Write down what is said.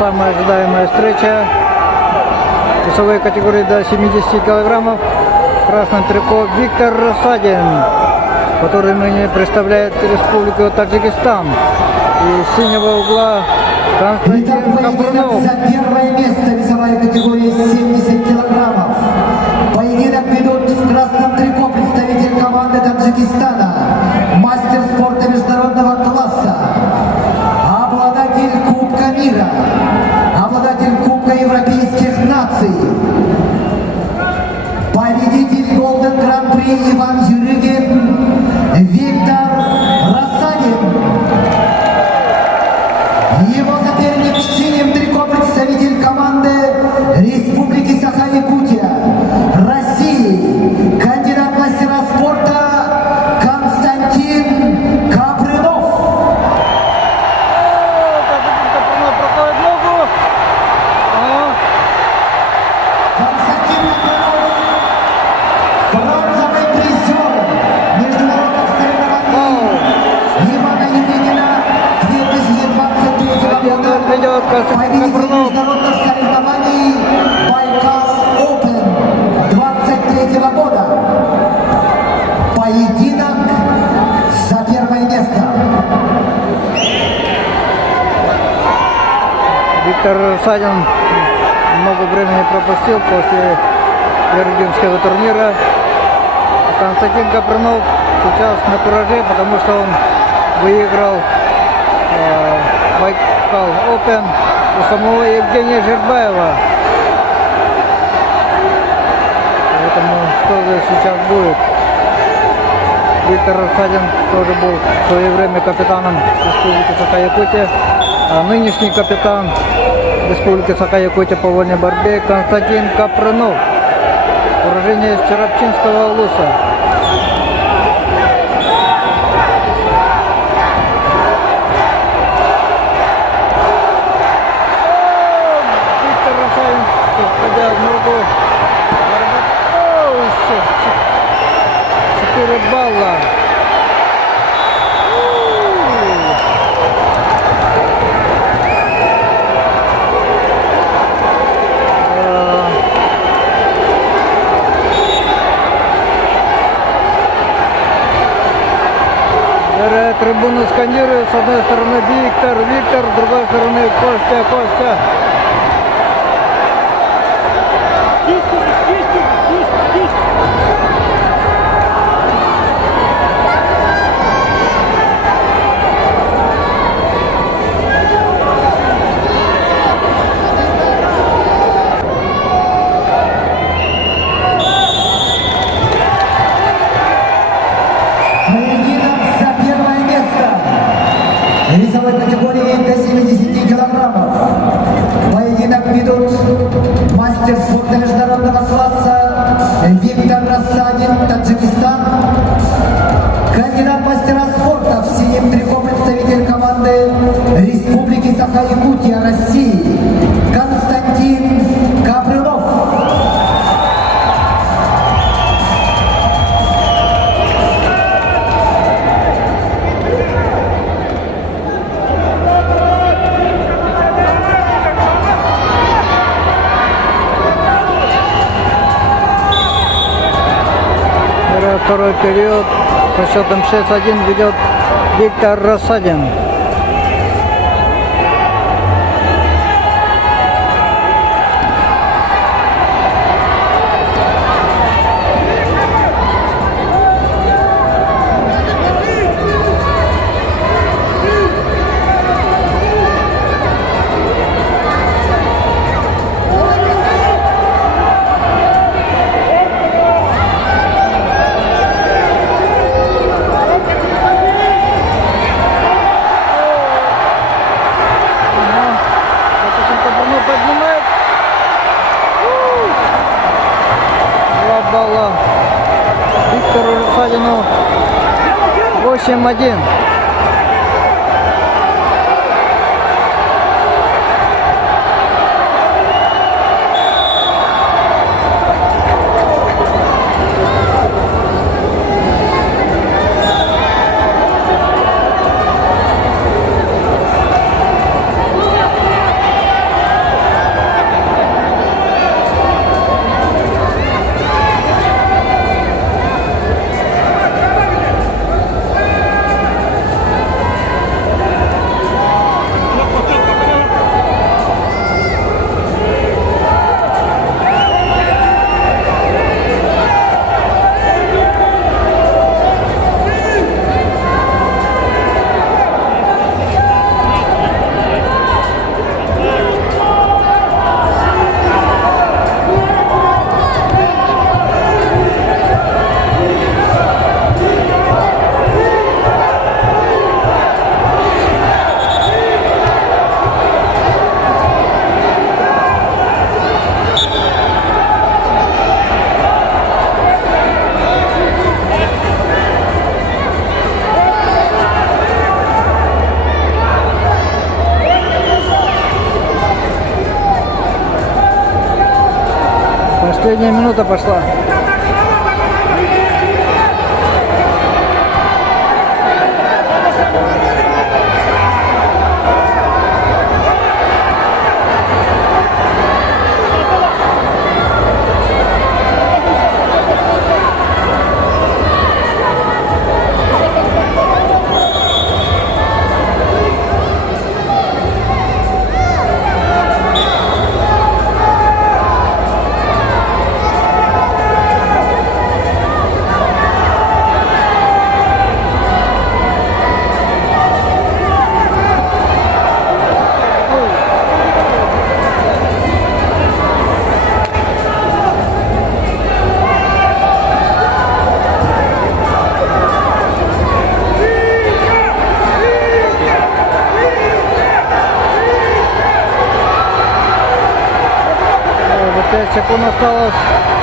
самая ожидаемая встреча весовой категории до 70 килограммов. В красном трико Виктор Рассадин, который ныне представляет Республику Таджикистан. И с синего угла Константин Капрунов. За первое место весовая категория 70 килограммов. Поединок ведут в красном трико представитель команды Таджикистана, мастер спорта международного класса, обладатель Кубка мира, обладатель Кубка европейских наций, победитель Голден Гран-при Иван Юрыгин Виктор Рассадин. Его соперник в синем трико представитель команды Республики Саха-Якутия, России, кандидат мастера спорта Константин Капрынов. Проходит ногу. Константин Капрынов, бронзовый призер международных соревнований Ивана Юрыгина 2023 года. Ведет Константин Победитель Капрунов. международных соревнований Байкал Open 23 года. Поединок за первое место. Виктор Рассадин много времени пропустил после Юргенского турнира. Константин Капрунов сейчас на кураже, потому что он выиграл Байкал Open у самого Евгения Жербаева. Поэтому что же сейчас будет? Виктор Рассадин тоже был в свое время капитаном Республики Саха-Якутия, а нынешний капитан Республики Саха-Якутия по вольной борьбе Константин Капрунов, уроженец Черопчинского улуса. Виктор Рассадин, входя в ногу, 4 балла. Трибуну сканируют, с одной стороны Виктор, с другой стороны Костя. Поединок за первое место. Весовой категории до 70 килограммов. Поединок ведут мастер спорта международного класса Виктор Рассадин, Таджикистан, кандидат мастера спорта в синем трико представитель команды Республики Саха-Якутия, России, Константин Капрынов. Второй период со счетом 6-1 ведет Виктор Рассадин. Поднимает. 2 балла Виктору Рассадину. 8-1. Последняя минута пошла. Вот 5 секунд осталось.